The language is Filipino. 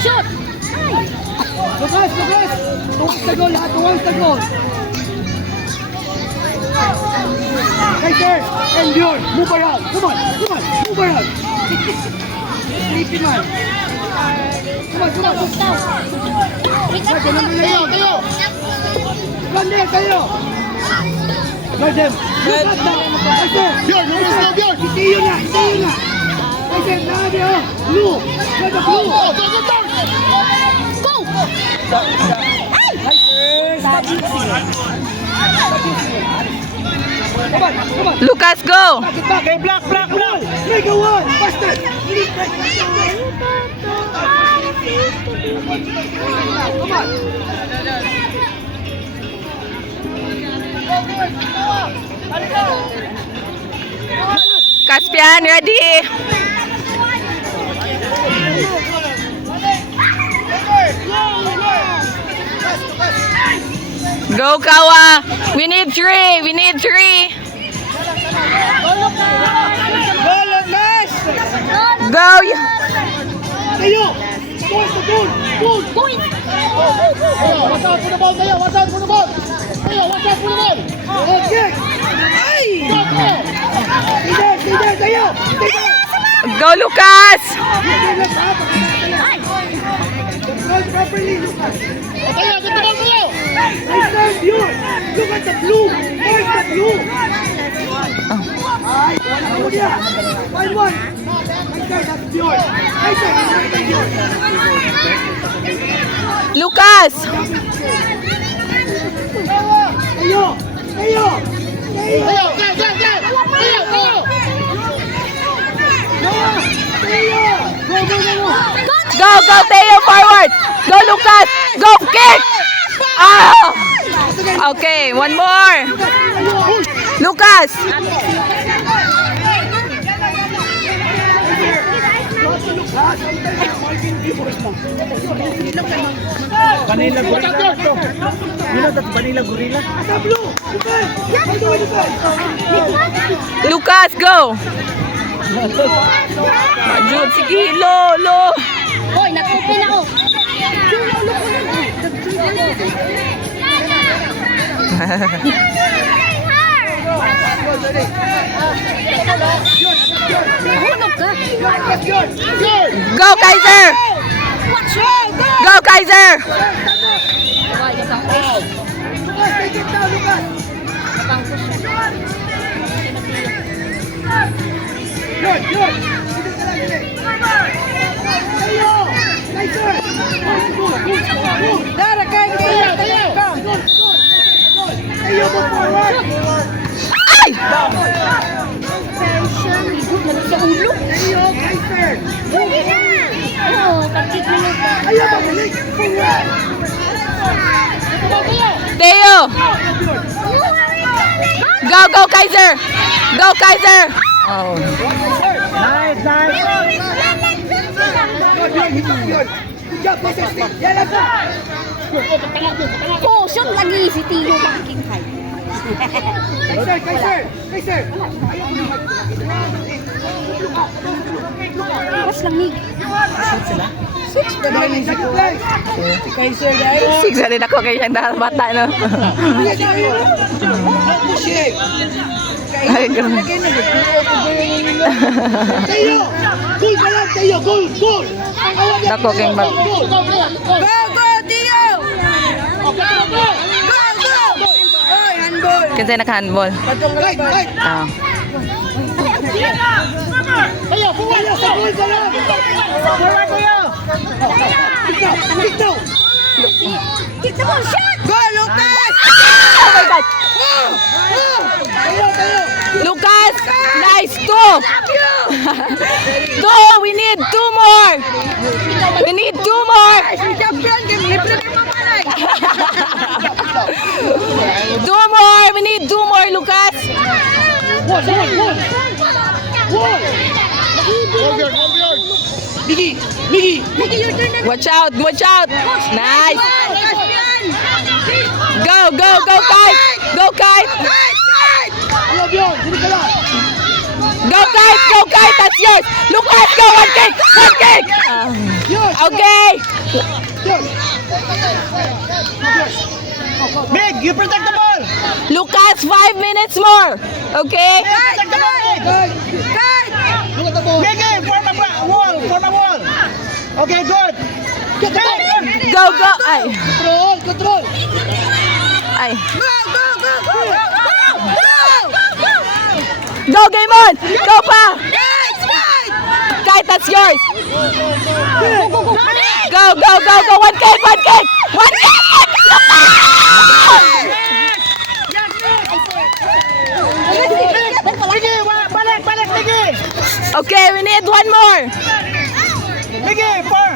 Shoot! Lucas! Tuwag sa goal, tuwag sa goal. Kaiser and Bjorn, move around. Come on, move around. Sleepy man. Come on. Tayo. Ganda, tayo. Gordon. Kaiser. Bjorn. Itiyo na. Kaiser, nade oh. Blue. Ganda, blue. Go! Come on. Lucas, go! Okay, block. Make a one. Faster. Come on. Caspian, ready? Go, Kawa! We need three! Go! Tayo! Towards the goal! Watch out for the ball, Tayo! Watch out for the ball! Okay! Stay there, Tayo! Go, Lucas! Control properly, Lucas! Tayo! Get the ball, Tayo! Nice time, Bjorn! Look at the blue! Where's the blue? Find one! That's Bjorn! Lucas! Tayo! Go, Teo, forward! Go, Lucas! Go, kick! Ah! Okay, one more! Lucas! Vanilla Gorilla to. You know that Vanilla Gorilla? Lucas, go! Jude, sige, lo! Hoy, nag-open ako. Hulog ka. Go, Kaiser! Go, Kaiser! Ay! Sa ulo. Hindi na. Oo, pag-kick mo na. Teo! Go, Kaiser! Go, Kaiser! Oh. Nice. Oh, shoot lagi si Tio making high. Kaiser! Pas lang ni. Sigsa din ako kaya siyang dahil bata, no? Ay, ganun. Goal! Dako kayong mag... Kasi naka-handball. Ah. Kick the ball, shot! Go, Lucas! Oh my God! Lucas! Nice! Two! We need two more! We need two more, Lucas! One! Miggy! Watch out! Nice! Go, Kite! Go, Kite! Ayaw, Bjorn! Dili ka lang! Go, Kite, that's yours. Lucas, go, one kick. Yours. Okay. Yours. Meg, you protect the ball. Lucas, 5 minutes more. Okay? Protect the ball, Meg. Look at the ball. Meg, form a wall. Form a wall. Okay, good. Get the ball. Go, go. Ay. Control. Ay. Go, game on. Go pa. Kite, that's yours. Go. One kick.